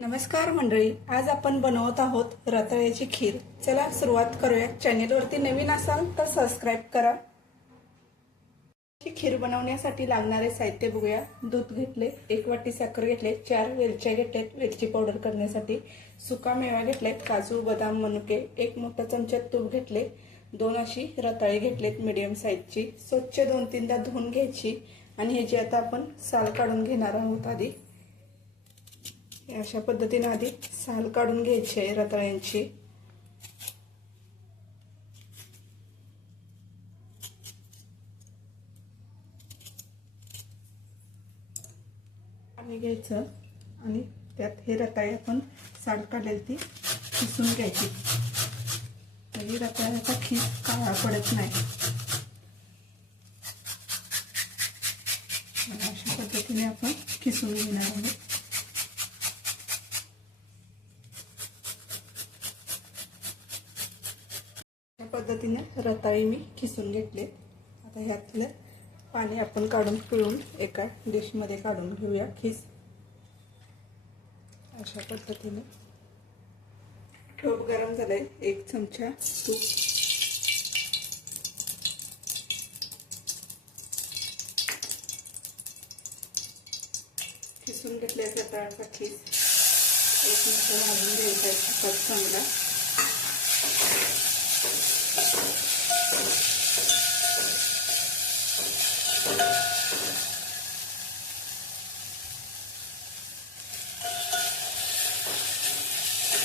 नमस्कार मंडळी, आज आपण बनवत आहोत रताळ्याची खीर। चला सुरुवात करूया। चॅनेलवरती नवीन असाल तर सबस्क्राइब करा। खीर बनवण्यासाठी लागणारे साहित्य बघूया। दूध घेतले, 1 वाटी साखर घेतले, 4 वेलच्या घेतल्यात वेलची पावडर करण्यासाठी, सुका मेवा घेतलाय, काजू बदाम मनुके, 1 मोठा चमचा तूप घेतले, 2 अशी रताळी घेतलेत मीडियम साईजची, स्वच्छ 2-3दा धुवून घ्यायची आणि ह्याची आता आपण साल काढून घेणार आहोत। आधी अशा पद्धतीने आधी साल काढून घ्यायची आहे रताळ्यांची। पाणी घ्यायचं आणि त्यात हे रताळे आपण साल काढलेली ती किसून घ्यायची, म्हणजे रताळ्याचा खीस काळा पडत नाही। अशा पद्धतीने आपण किसून घेणार आहोत। पद्धतीने रताळी मी किसून घेतले। आता ह्यातलं पाणी आपण काढून पिळून एका डिश मध्ये काढून घेऊया खीस। अशा पद्धतीने तूप गरम झालंय, 1 चमचा तूप, किसून घेतल्याचा रताळ्याचा खीस 1 मिनिट भाजून घ्यायचा आहे चांगला।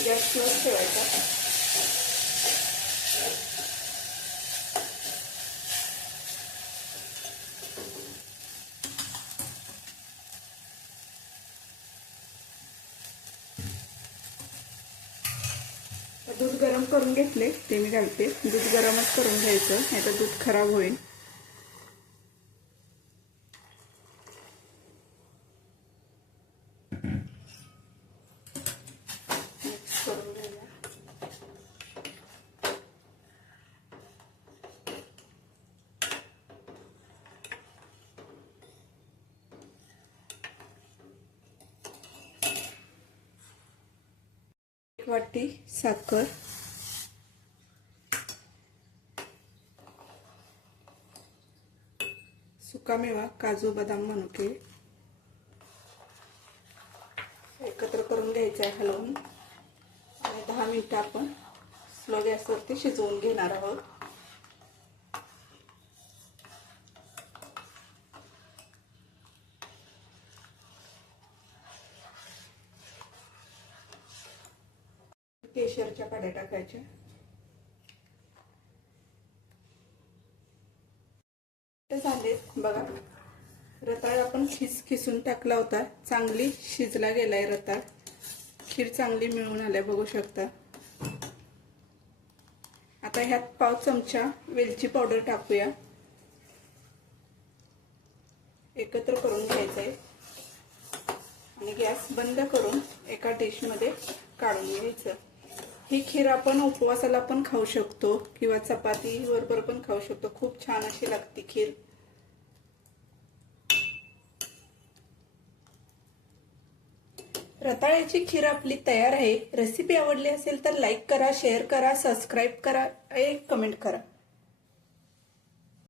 गॅसवर ठेवायचा। दूध गरम करून घेतले ते मी घालते। दूध गरमच करून घ्यायचं, नाहीतर दूध खराब होईल। मिक्स करून घ्यायला। एक वाटी साखर, सुका मेवा काजू बदाम मनुके एकत्र करून घ्यायचे आहे हलवून, आणि 10 मिनिटं आपण स्लो गॅसवरती शिजवून घेणार आहोत। केशरच्या काड्या टाकायच्या। झाले बघा, रताळ आपण खिसून टाकला होता, चांगली शिजला गेलाय रताळ। खीर चांगली मिळून आल्या बघू शकता। आता ह्यात पाव चमचा वेलची पावडर टाकूया, एकत्र करून घ्यायचंय आणि गॅस बंद करून एका डिश मध्ये काढून घ्यायचं। ही खीर आपण उपवासाला पण खाऊ शकतो किंवा चपाती बरोबर पण खाऊ शकतो, खूप छान अशी लागते खीर। रताळ्याची खीर आपली तयार आहे। रेसिपी आवडली असेल तर लाईक करा, शेअर करा, सबस्क्राइब करा, एक कमेंट करा।